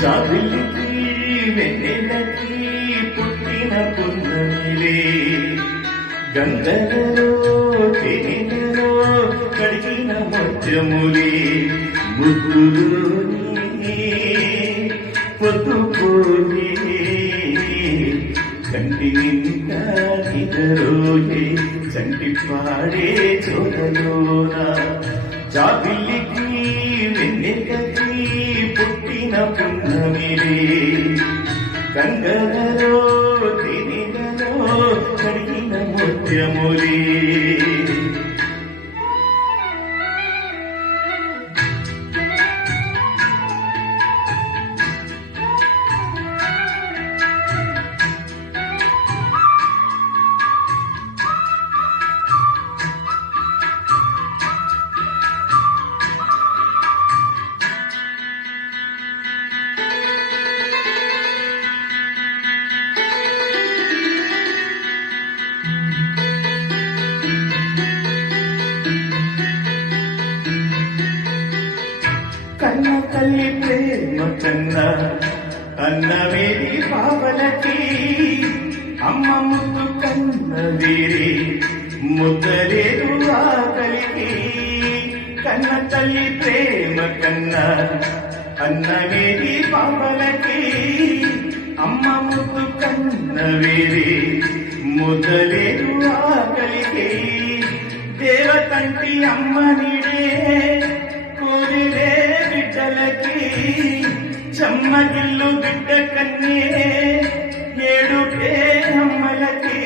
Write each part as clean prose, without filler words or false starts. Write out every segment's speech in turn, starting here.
జాబిల్లికి వెన్నెలకి పుట్టిన పున్నమిలే గంగలలో తేనెలలో కడిగిన మధ్యములే ముద్దులోని పొద్దుపోయి కంటి నిండా నిదరోయే చంటి పాడే చోటలోన జాబిల్లికి వెన్నెలకి పుట్టిన పున్నమిలే గంగలలో తేనెలలో కడిగిన ముత్యములే కన్న తల్లి ప్రేమ కన్నా అన్నవేది పావలకి అమ్మ ముద్దు కన్న వేరే ముద్దలేదు ఆకలికి కన్న తల్లి ప్రేమ కన్నా అన్నవేది పావలకి అమ్మ ముద్దు కన్న వేరే ముద్దలేదు ఆకలికి దేవతంటి అమ్మ నీడే కోరిలే బిడ్డలకి చెమ్మగిల్లు బిడ్డ కన్నే ఏడుపే అమ్మలకి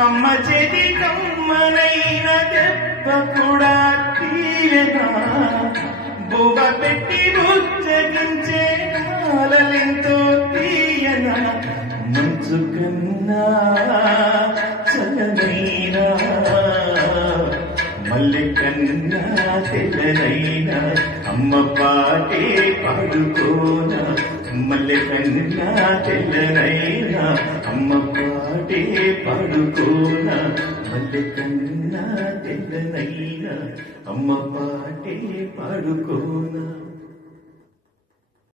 అమ్మ చేతి కమ్మనైన దెబ్బ కూడా తీయనా బువ్వ పెట్టి బుజ్జగించే కాలలెంతో తీయనా మంచు కన్నా చలనైనా మల్లె కన్నా తెల్లనైనా అమ్మ పాటే పాడుకోనా మల్లె కన్నా తెల్లనైనా అమ్మ పాటే పాడుకోనా మల్లె కన్నా తెల్లనైనా అమ్మ పాటే పాడుకోనా.